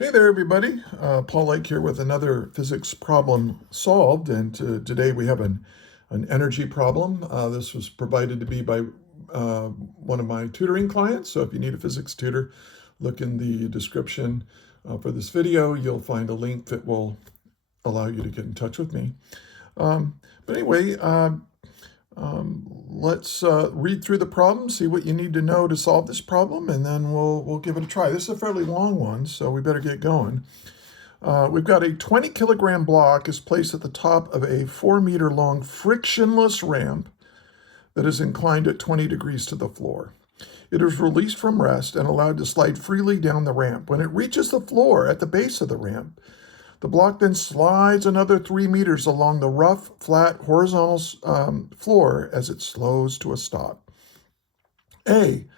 Hey there, everybody. Paul Lake here with another physics problem solved. And today we have an energy problem. This was provided to me by one of my tutoring clients. So if you need a physics tutor, look in the description for this video. You'll find a link that will allow you to get in touch with me. But anyway, let's read through the problem, see what you need to know to solve this problem, and then we'll give it a try. This is a fairly long one, so we better get going. We've got a 20 kilogram block is placed at the top of a 4 meter long frictionless ramp that is inclined at 20 degrees to the floor. It is released from rest and allowed to slide freely down the ramp. When it reaches the floor at the base of the ramp, the block then slides another 3 meters along the rough, flat, horizontal floor as it slows to a stop. A.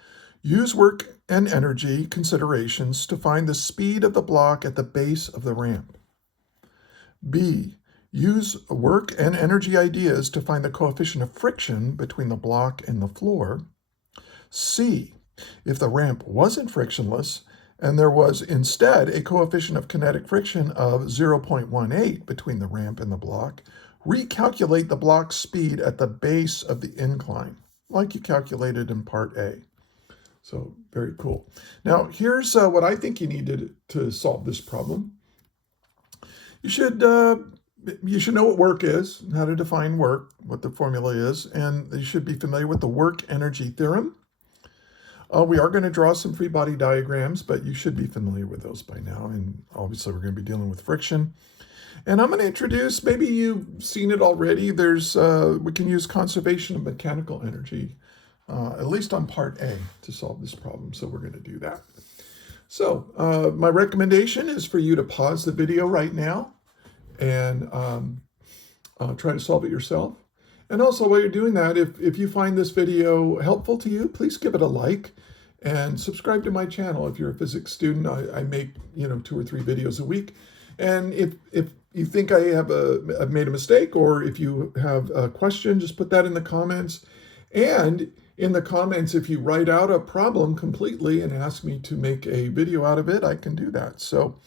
Use work and energy considerations to find the speed of the block at the base of the ramp. B. Use work and energy ideas to find the coefficient of friction between the block and the floor. C. If the ramp wasn't frictionless, and there was instead a coefficient of kinetic friction of 0.18 between the ramp and the block, recalculate the block's speed at the base of the incline, like you calculated in part A. So very cool. Now here's what I think you needed to solve this problem. You should know what work is, how to define work, what the formula is, and you should be familiar with the work energy theorem. We are going to draw some free body diagrams, but you should be familiar with those by now. And obviously, we're going to be dealing with friction. And I'm going to introduce, maybe you've seen it already, we can use conservation of mechanical energy, at least on part A, to solve this problem. So we're going to do that. So my recommendation is for you to pause the video right now and try to solve it yourself. And also, while you're doing that, if you find this video helpful to you, please give it a like and subscribe to my channel. If you're a physics student, I make 2 or 3 videos a week. And if you think I've made a mistake, or if you have a question, just put that in the comments. And in the comments, if you write out a problem completely and ask me to make a video out of it, I can do that. So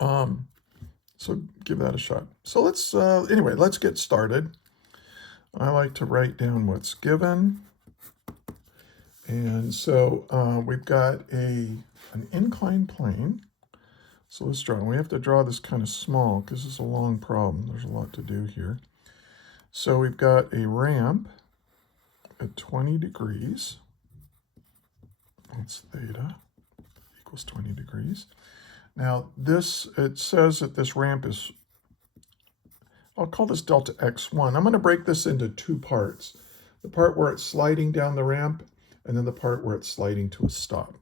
give that a shot. So let's get started. I like to write down what's given. And so we've got an inclined plane. So let's draw. We have to draw this kind of small because it's a long problem. There's a lot to do here. So we've got a ramp at 20 degrees. That's theta equals 20 degrees. Now it says that this ramp is, I'll call this delta x1. I'm going to break this into 2 parts. The part where it's sliding down the ramp, and then the part where it's sliding to a stop.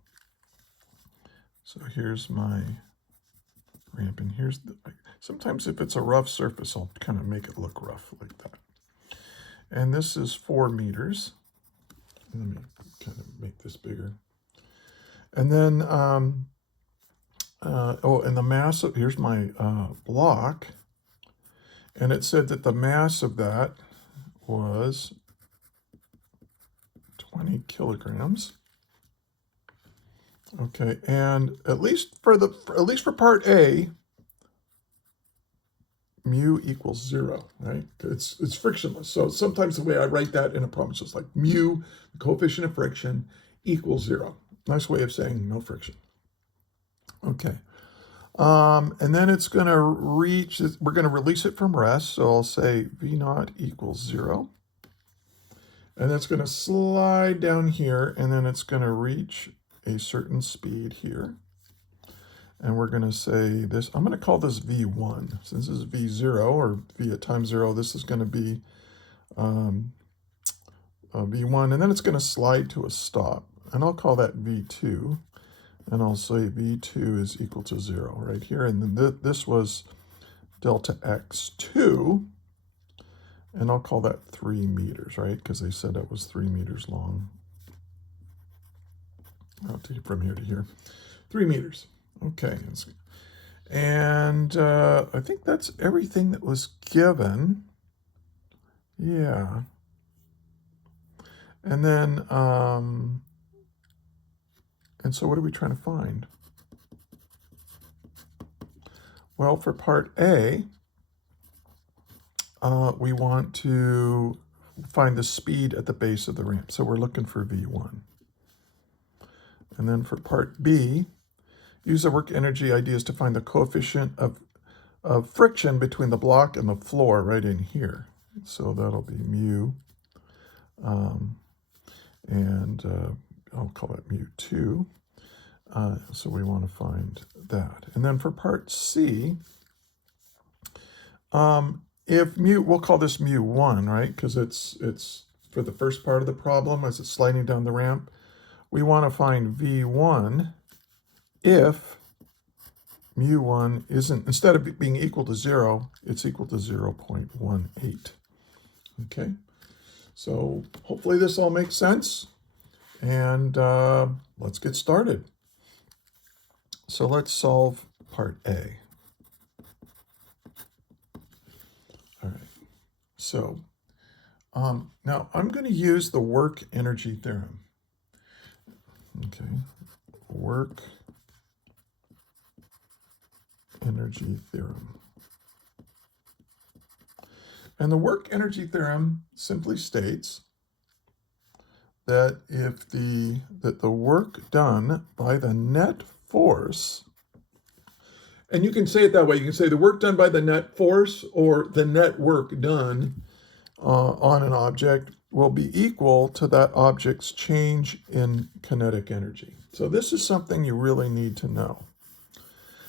So here's my ramp, and sometimes if it's a rough surface, I'll kind of make it look rough like that. And this is 4 meters. Let me kind of make this bigger. And then, and the mass of, here's my block. And it said that the mass of that was 20 kilograms. Okay, and at least for part A, mu equals 0, right? It's frictionless. So sometimes the way I write that in a problem is just like mu, the coefficient of friction, equals 0. Nice way of saying no friction. Okay. And then it's going to we're going to release it from rest. So I'll say V naught equals 0. And that's going to slide down here, and then it's going to reach a certain speed here. And we're going to say this, I'm going to call this V1. Since this is V0, or V at time 0, this is going to be V1. And then it's going to slide to a stop. And I'll call that V2. And I'll say V2 is equal to 0 right here. And then this was delta x2. And I'll call that 3 meters, right? Because they said that was 3 meters long. From here to here. 3 meters. Okay. And I think that's everything that was given. Yeah. And then, and so what are we trying to find? Well, for part A, we want to find the speed at the base of the ramp. So we're looking for V1. And then for part B, use the work energy ideas to find the coefficient of friction between the block and the floor right in here. So that'll be mu, and I'll call it mu2. So we want to find that. And then for part C, if mu, we'll call this mu1, right? Because it's for the first part of the problem as it's sliding down the ramp. We want to find V1 if mu1 isn't, instead of being equal to 0, it's equal to 0.18. Okay, so hopefully this all makes sense. And let's get started. So let's solve part A. All right, so now I'm going to use the work energy theorem. Okay, work energy theorem. And the work energy theorem simply states that if the work done by the net force, and you can say it that way, you can say the work done by the net force or the net work done on an object will be equal to that object's change in kinetic energy. So this is something you really need to know.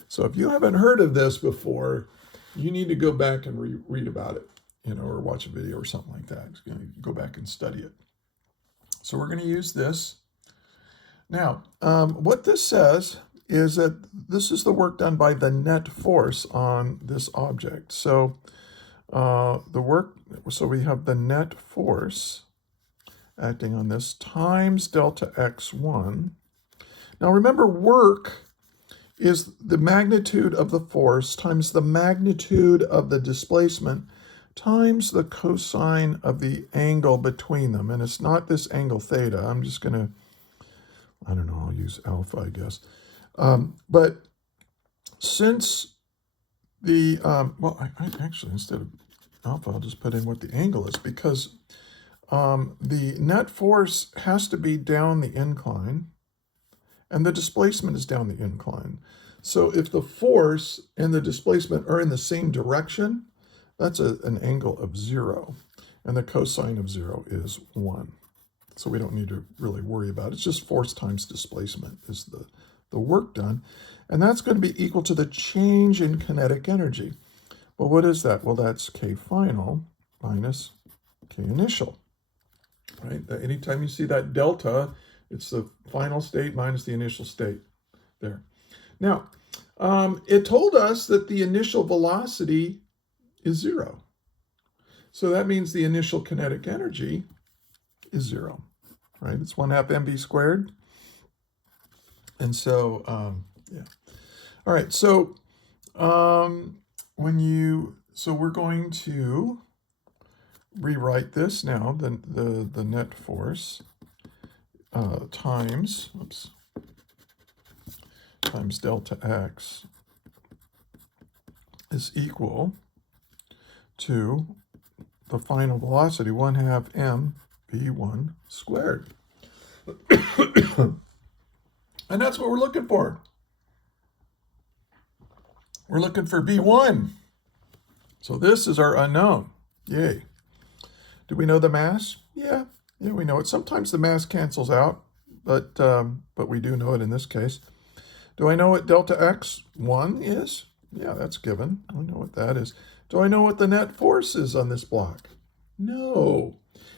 So if you haven't heard of this before, you need to go back and read about it, or watch a video or something like that. Go back and study it. So we're going to use this. Now, what this says is that this is the work done by the net force on this object. So so we have the net force acting on this times delta x1. Now remember, work is the magnitude of the force times the magnitude of the displacement times the cosine of the angle between them. And it's not this angle theta. I'm just going to, I don't know, I'll use alpha, I guess. But since the, well, I actually, instead of alpha, I'll just put in what the angle is, because the net force has to be down the incline, and the displacement is down the incline. So if the force and the displacement are in the same direction, that's an angle of 0, and the cosine of 0 is 1. So we don't need to really worry about it. It's just force times displacement is the work done, and that's going to be equal to the change in kinetic energy. Well, what is that? Well, that's K final minus K initial, right? Anytime you see that delta, it's the final state minus the initial state there. Now, it told us that the initial velocity is 0. So that means the initial kinetic energy is 0, right? It's 1/2 mv squared. And so, yeah. All right, so we're going to rewrite this now, the net force times delta x is equal to the final velocity, 1/2 m v1 squared. And that's what we're looking for. We're looking for v1. So this is our unknown. Yay. Do we know the mass? Yeah, we know it. Sometimes the mass cancels out, but we do know it in this case. Do I know what delta x1 is? Yeah, that's given. I know what that is. Do I know what the net force is on this block? No.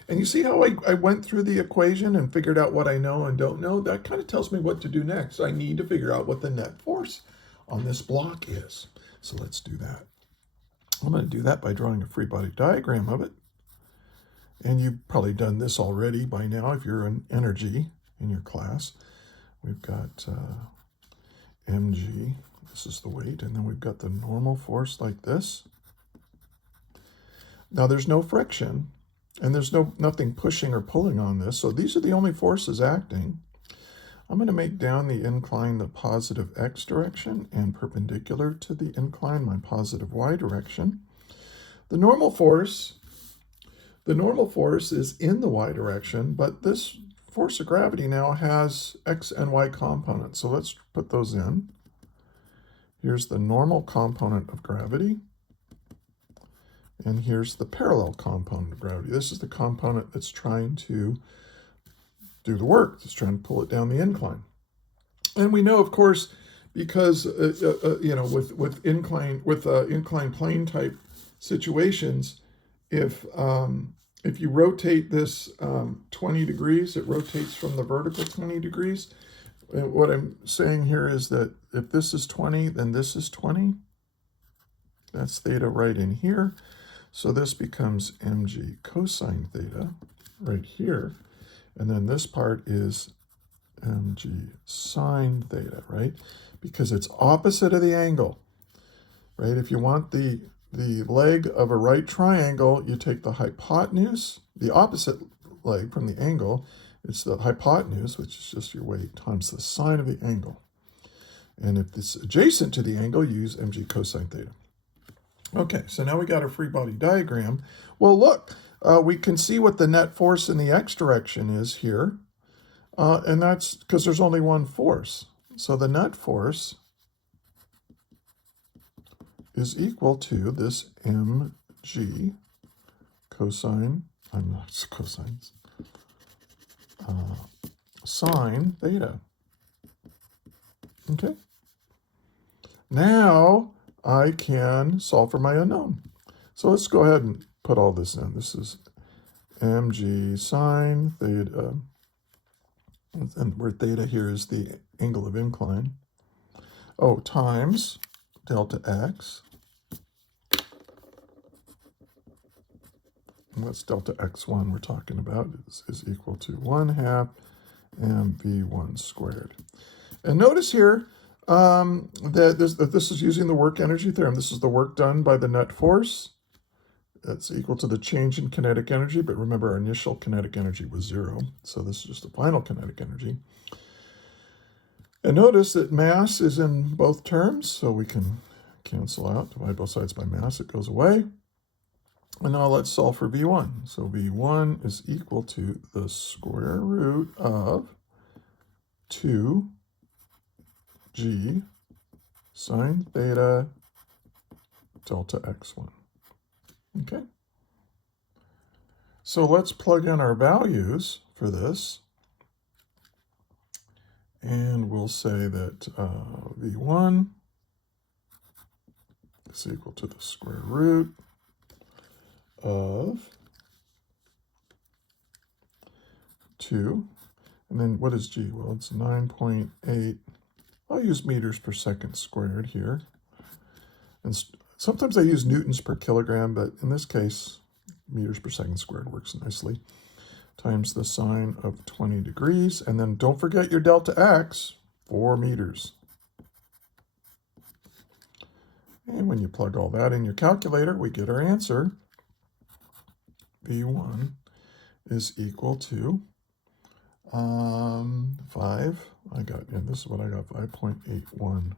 And you see how I went through the equation and figured out what I know and don't know? That kind of tells me what to do next. I need to figure out what the net force on this block is. So let's do that. I'm going to do that by drawing a free body diagram of it. And you've probably done this already by now if you're in energy in your class. We've got mg, this is the weight, and then we've got the normal force like this. Now there's no friction, and there's nothing pushing or pulling on this, so these are the only forces acting. I'm going to make down the incline the positive x direction and perpendicular to the incline my positive y direction. The normal force is in the y direction, but this force of gravity now has x and y components. So let's put those in. Here's the normal component of gravity. And here's the parallel component of gravity. This is the component that's trying to do the work. It's trying to pull it down the incline. And we know, of course, because with incline plane type situations, if you rotate this 20 degrees, it rotates from the vertical 20 degrees. And what I'm saying here is that if this is 20, then this is 20. That's theta right in here. So this becomes mg cosine theta right here. And then this part is mg sine theta, right? Because it's opposite of the angle, right? If you want the leg of a right triangle, you take the hypotenuse, the opposite leg from the angle. It's the hypotenuse, which is just your weight, times the sine of the angle. And if it's adjacent to the angle, you use mg cosine theta. Okay, so now we got a free body diagram. Well, look, we can see what the net force in the x direction is here. And that's because there's only one force. So the net force is equal to this mg cosine, I'm not cosines, sine theta. Okay. Now I can solve for my unknown. So let's go ahead and put all this in. This is mg sine theta, and where theta here is the angle of incline. Oh, times delta x. And that's delta x1 we're talking about is equal to 1/2 mv1 squared. And notice here that this is using the work energy theorem. This is the work done by the net force. That's equal to the change in kinetic energy, but remember our initial kinetic energy was 0, so this is just the final kinetic energy. And notice that mass is in both terms, so we can cancel out, divide both sides by mass, it goes away. And now let's solve for V1. So V1 is equal to the square root of 2g sine theta delta x1. Okay. So let's plug in our values for this. And we'll say that V1 is equal to the square root of 2. And then what is g? Well, it's 9.8. I'll use meters per second squared here. And sometimes I use newtons per kilogram, but in this case, meters per second squared works nicely. Times the sine of 20 degrees. And then don't forget your delta x, 4 meters. And when you plug all that in your calculator, we get our answer. V1 is equal to 5. This is what I got, 5.81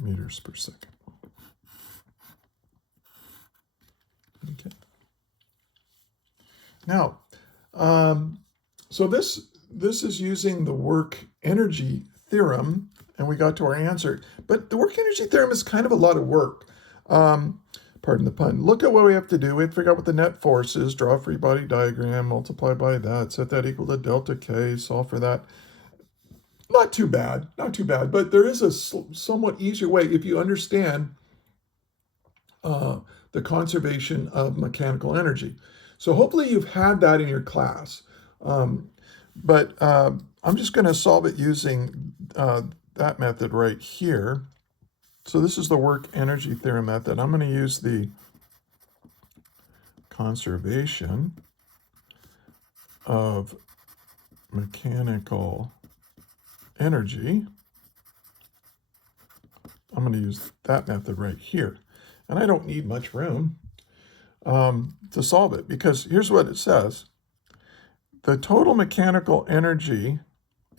meters per second. Okay. Now, so this is using the work energy theorem, and we got to our answer. But the work energy theorem is kind of a lot of work. Pardon the pun. Look at what we have to do. We have to figure out what the net force is, draw a free body diagram, multiply by that, set that equal to delta K, solve for that. Not too bad, but there is a somewhat easier way if you understand the conservation of mechanical energy. So hopefully you've had that in your class. But I'm just going to solve it using that method right here. So this is the work energy theorem method. I'm going to use the conservation of mechanical energy. I'm going to use that method right here. And I don't need much room to solve it, because here's what it says. The total mechanical energy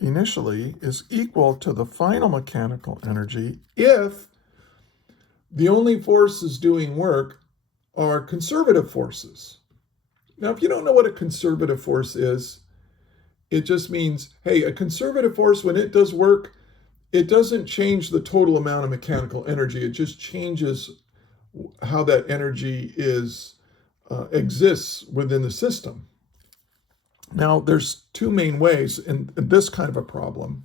initially is equal to the final mechanical energy if the only forces doing work are conservative forces. Now, if you don't know what a conservative force is, it just means, hey, a conservative force, when it does work, it doesn't change the total amount of mechanical energy. It just changes how that energy exists within the system. Now, there's two main ways in this kind of a problem.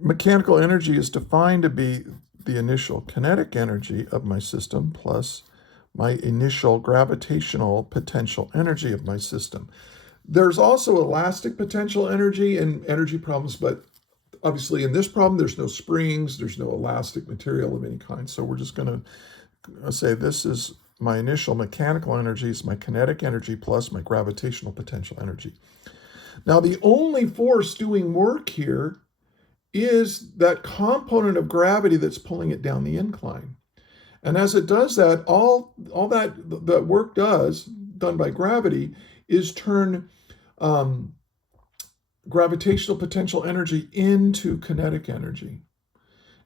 Mechanical energy is defined to be the initial kinetic energy of my system plus my initial gravitational potential energy of my system. There's also elastic potential energy in energy problems, but obviously in this problem, there's no springs, there's no elastic material of any kind. So we're just going to say this is my initial mechanical energy, is my kinetic energy plus my gravitational potential energy. Now, the only force doing work here is that component of gravity that's pulling it down the incline. And as it does that, all that work done by gravity, is turn gravitational potential energy into kinetic energy.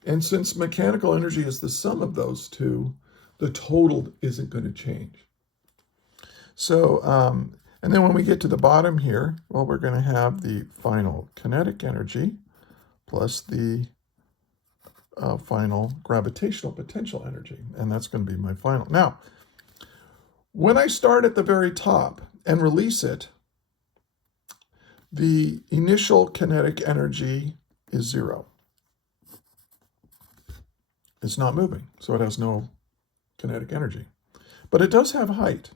And since mechanical energy is the sum of those two, the total isn't going to change. So, and then when we get to the bottom here, well, we're going to have the final kinetic energy plus the final gravitational potential energy. And that's going to be my final. Now, when I start at the very top and release it, the initial kinetic energy is 0. It's not moving, so it has no kinetic energy. But it does have height.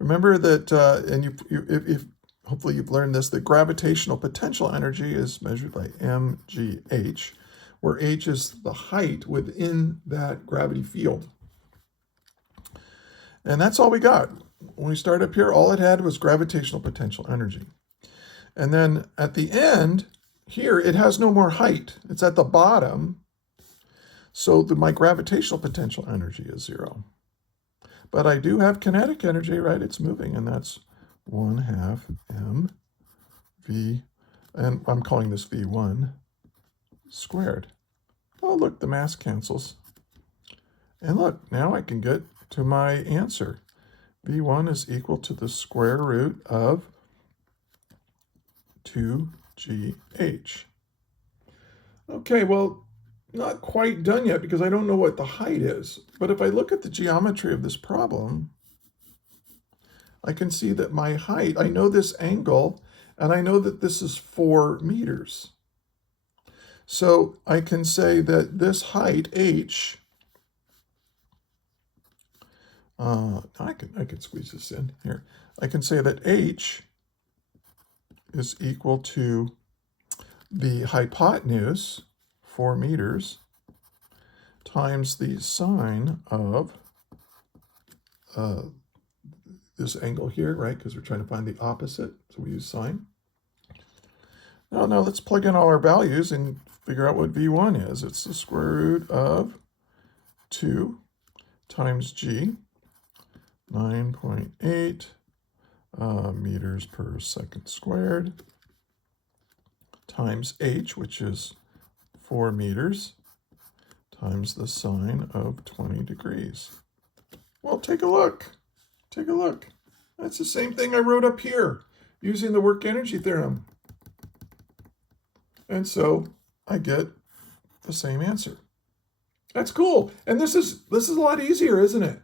Remember that, and if hopefully you've learned this, that gravitational potential energy is measured by mgh, where h is the height within that gravity field. And that's all we got. When we start up here, all it had was gravitational potential energy. And then at the end, here, it has no more height. It's at the bottom. So my gravitational potential energy is 0. But I do have kinetic energy, right? It's moving, and that's 1/2 mv, and I'm calling this v1 squared. Oh, look, the mass cancels. And look, now I can get to my answer. v1 is equal to the square root of 2gh. Okay, well, not quite done yet because I don't know what the height is. But if I look at the geometry of this problem, I can see that my height, I know this angle, and I know that this is 4 meters. So I can say that this height, h, I can squeeze this in here. I can say that h is equal to the hypotenuse, 4 meters, times the sine of this angle here, right? Because we're trying to find the opposite, so we use sine. Now let's plug in all our values and figure out what v1 is. It's the square root of 2 times g, 9.8 meters per second squared, times h, which is 4 meters, times the sine of 20 degrees. Well, take a look. Take a look. That's the same thing I wrote up here using the work energy theorem. And so I get the same answer. That's cool. And this is a lot easier, isn't it?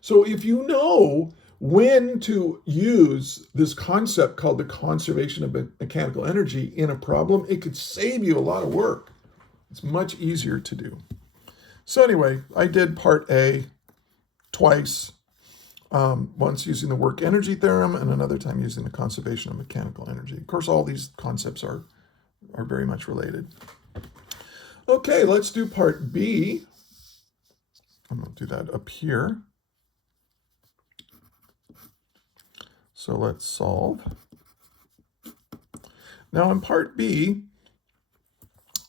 So if you know when to use this concept called the conservation of mechanical energy in a problem, it could save you a lot of work. It's much easier to do. So anyway, I did part A twice, once using the work energy theorem and another time using the conservation of mechanical energy. Of course, all these concepts are very much related. Okay, let's do part B. I'm going to do that up here. So let's solve. Now in part B,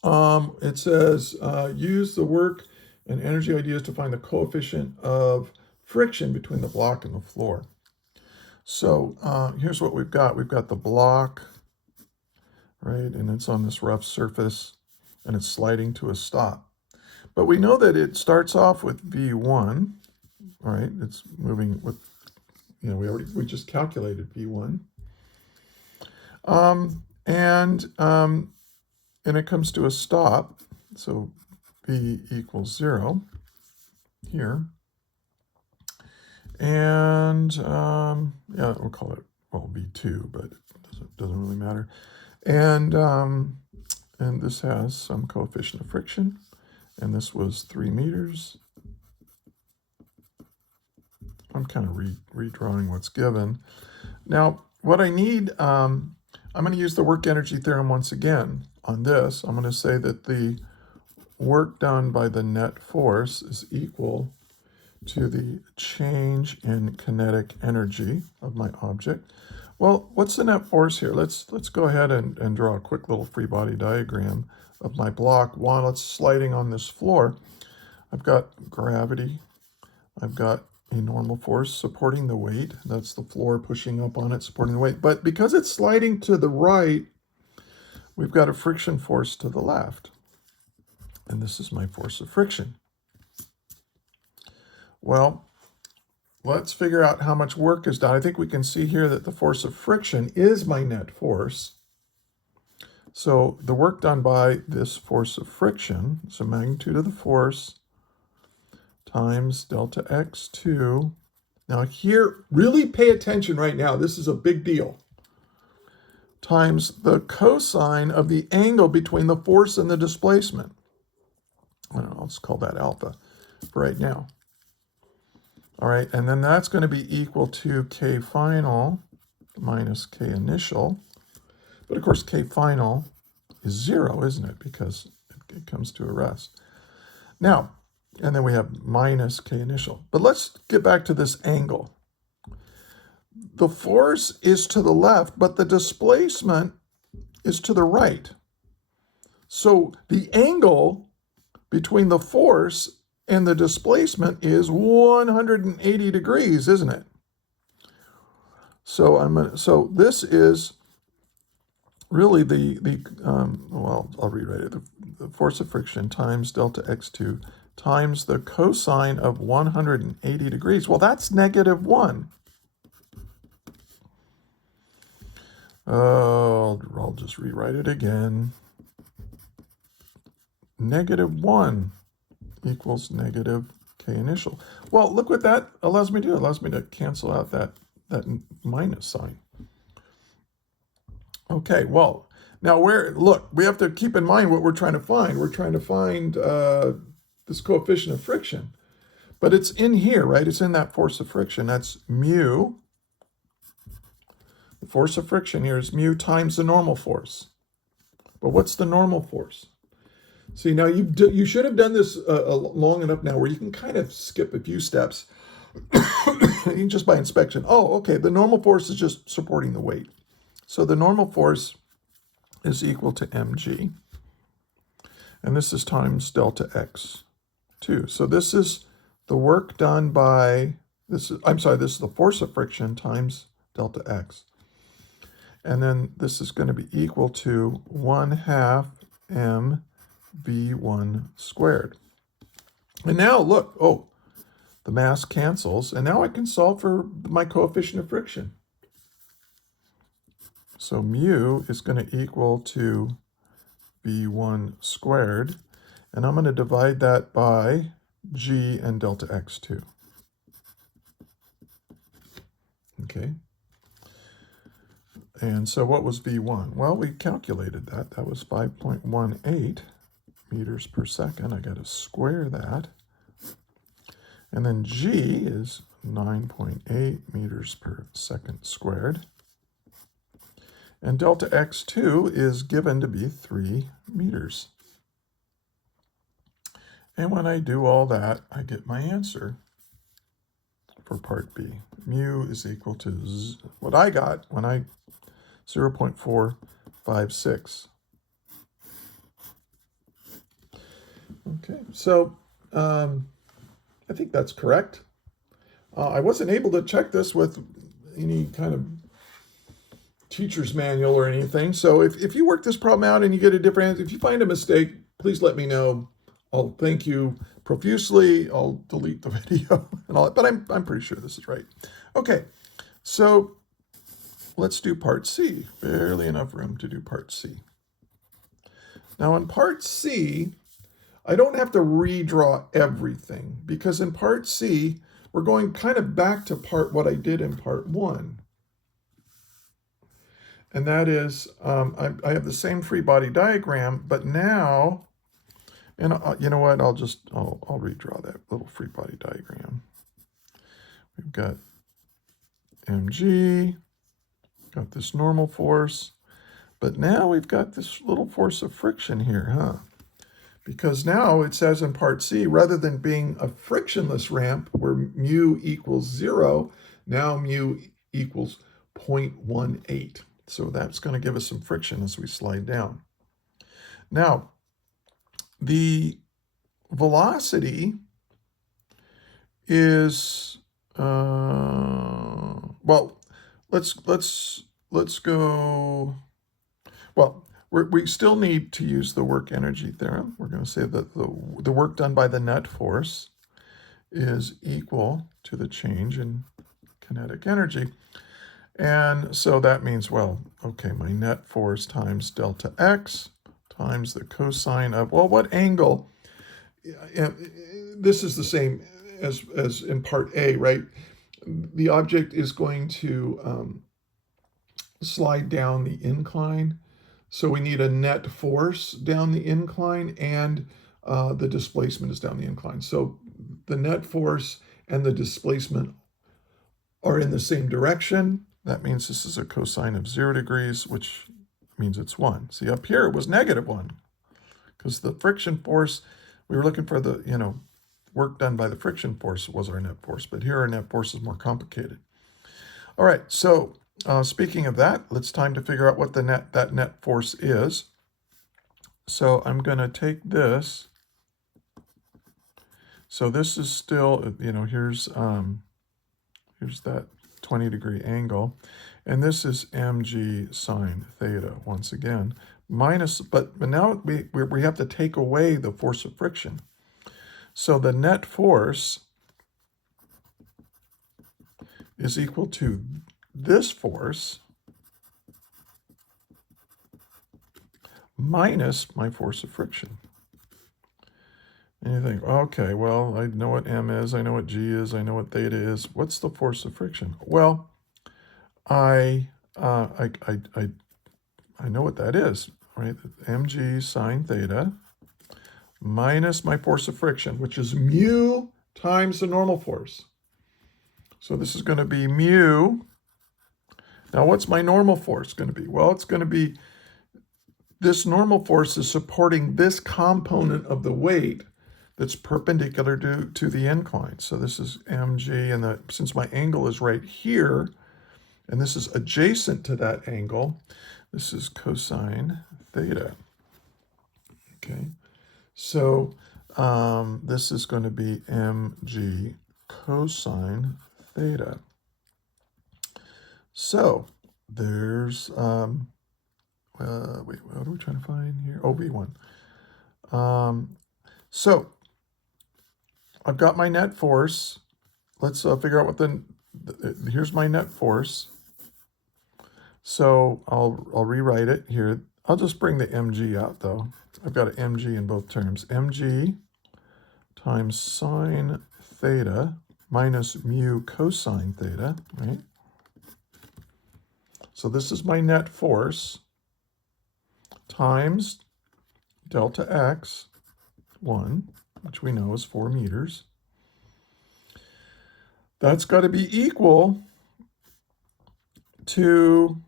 it says use the work and energy ideas to find the coefficient of friction between the block and the floor. So here's what we've got. We've got the block right? And it's on this rough surface, and it's sliding to a stop. But we know that it starts off with V1, all right? It's moving with, we just calculated V1. And it comes to a stop, so V equals 0 here. And yeah, we'll call it, well, V2, but it doesn't really matter. And this has some coefficient of friction, and this was 3 meters. I'm kind of redrawing what's given. Now, what I need, I'm going to use the work energy theorem once again on this. I'm going to say that the work done by the net force is equal to the change in kinetic energy of my object. Well, what's the net force here? Let's go ahead and draw a quick little free body diagram of my block while it's sliding on this floor. I've got gravity. I've got a normal force supporting the weight. That's the floor pushing up on it, supporting the weight. But because it's sliding to the right, we've got a friction force to the left. And this is my force of friction. Well, let's figure out how much work is done. I think we can see here that the force of friction is my net force. So the work done by this force of friction, so magnitude of the force times delta x2. Now here, really pay attention right now. This is a big deal. Times the cosine of the angle between the force and the displacement. I don't know, let's call that alpha for right now. All right, and then that's going to be equal to K final minus K initial. But of course, K final is 0, isn't it? Because it comes to a rest. Now, and then we have minus K initial. But let's get back to this angle. The force is to the left, but the displacement is to the right. So the angle between the force and the displacement is 180 degrees, isn't it? So this is really well, I'll rewrite it. The force of friction times delta x2 times the cosine of 180 degrees. Well, that's -1. I'll just rewrite it again. -1 equals negative K initial. Well, look what that allows me to do. It allows me to cancel out that minus sign. Okay, well, now look, we have to keep in mind what we're trying to find. We're trying to find this coefficient of friction. But it's in here, right? It's in that force of friction. That's mu. The force of friction here is mu times the normal force. But what's the normal force? See, now you should have done this long enough now where you can kind of skip a few steps just by inspection. Oh, okay, the normal force is just supporting the weight. So the normal force is equal to mg. And this is times delta x2. So this is the work done by, this is the force of friction times delta x. And then this is going to be equal to 1/2 m v1 squared. And now look, the mass cancels, and now I can solve for my coefficient of friction. So mu is going to equal to v1 squared, and I'm going to divide that by g and delta x2. Okay. And so what was v1? Well, we calculated that. That was 5.18 meters per second. I got to square that. And then g is 9.8 meters per second squared. And delta x2 is given to be 3 meters. And when I do all that, I get my answer for part B. Mu is equal to what I got when I 0.456. Okay, so I think that's correct. I wasn't able to check this with any kind of teacher's manual or anything. So if you work this problem out and you get a different answer, if you find a mistake, please let me know. I'll thank you profusely. I'll delete the video and all that, but I'm pretty sure this is right. Okay, so let's do part C. Barely enough room to do part C. Now in part C, I don't have to redraw everything because in part C, we're going kind of back to what I did in part 1. And that is, I have the same free body diagram, but now, and you know what, I'll redraw that little free body diagram. We've got mg, got this normal force, but now we've got this little force of friction here, huh? Because now it says in part C, rather than being a frictionless ramp where mu equals 0, now mu equals 0.18. So that's going to give us some friction as we slide down. Now, the velocity is, well, let's go, well, we still need to use the work energy theorem. We're going to say that the work done by the net force is equal to the change in kinetic energy. And so that means, well, okay, my net force times delta x times the cosine of, well, what angle? This is the same as in part A, right? The object is going to slide down the incline. So we need a net force down the incline, and the displacement is down the incline. So the net force and the displacement are in the same direction. That means this is a cosine of 0 degrees, which means it's 1. See, up here it was -1 because the friction force, we were looking for the, work done by the friction force was our net force, but here our net force is more complicated. All right, so speaking of that, it's time to figure out what that net force is. So I'm going to take this. So this is still, here's that 20-degree angle, and this is mg sine theta once again, minus, but now we have to take away the force of friction. So the net force is equal to this force minus my force of friction. And you think, okay, well, I know what m is, I know what g is, I know what theta is. What's the force of friction? Well, I know what that is, right? mg sine theta minus my force of friction, which is mu times the normal force. So this is going to be mu. Now, what's my normal force going to be? Well, it's going to be, this normal force is supporting this component of the weight that's perpendicular to the incline. So this is mg, and since my angle is right here, and this is adjacent to that angle, this is cosine theta. Okay, so this is going to be mg cosine theta. So there's, wait, what are we trying to find here? Oh, V1. So I've got my net force. Let's figure out what here's my net force. So I'll rewrite it here. I'll just bring the mg out though. I've got an mg in both terms. mg times sine theta minus mu cosine theta, right? So this is my net force times delta x, 1, which we know is 4 meters. That's got to be equal to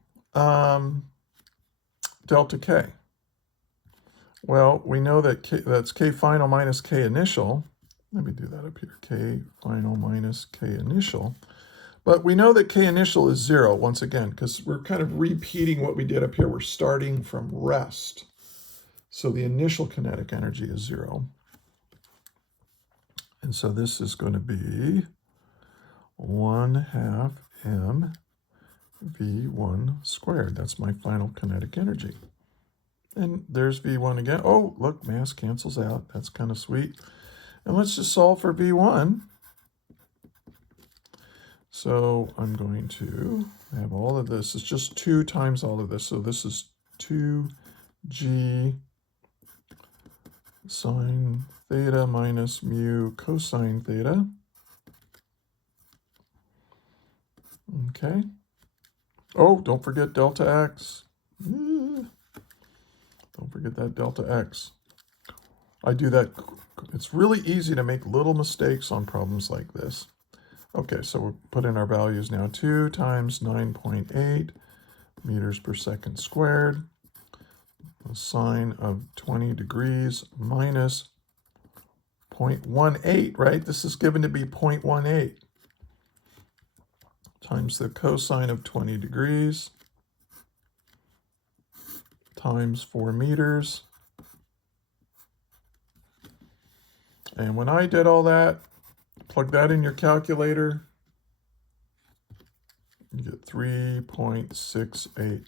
delta k. Well, we know that that's k final minus k initial. Let me do that up here. K final minus k initial. But we know that k initial is 0 once again, because we're kind of repeating what we did up here. We're starting from rest. So the initial kinetic energy is 0. And so this is going to be 1/2 m V1 squared. That's my final kinetic energy. And there's V1 again. Oh, look, mass cancels out. That's kind of sweet. And let's just solve for V1. So I'm going to have all of this. It's just 2 times all of this. So this is 2g sine theta minus mu cosine theta. Okay. Oh, don't forget delta x. Don't forget that delta x. I do that. It's really easy to make little mistakes on problems like this. Okay, so we'll put in our values now. 2 times 9.8 meters per second squared. The sine of 20 degrees minus 0.18, right? This is given to be 0.18 times the cosine of 20 degrees times 4 meters. And when I did all that, plug that in your calculator, you get 3.68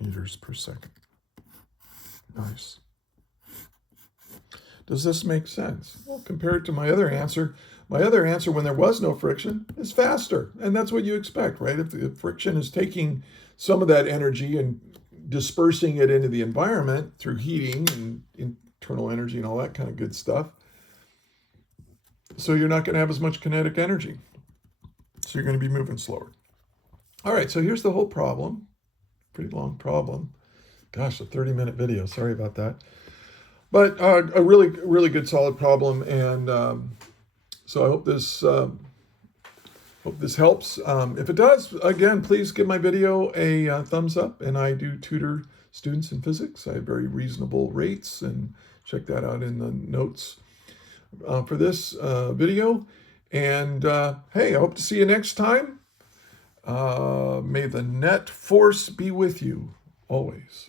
meters per second. Nice. Does this make sense? Well, compared to my other answer when there was no friction is faster. And that's what you expect, right? If the friction is taking some of that energy and dispersing it into the environment through heating and internal energy and all that kind of good stuff, so you're not going to have as much kinetic energy. So you're going to be moving slower. All right, so here's the whole problem. Pretty long problem. Gosh, a 30-minute video. Sorry about that. But a really, really good, solid problem. And so I hope this helps. If it does, again, please give my video a thumbs up. And I do tutor students in physics. I have very reasonable rates. And check that out in the notes for this video. And hey, I hope to see you next time. May the net force be with you always.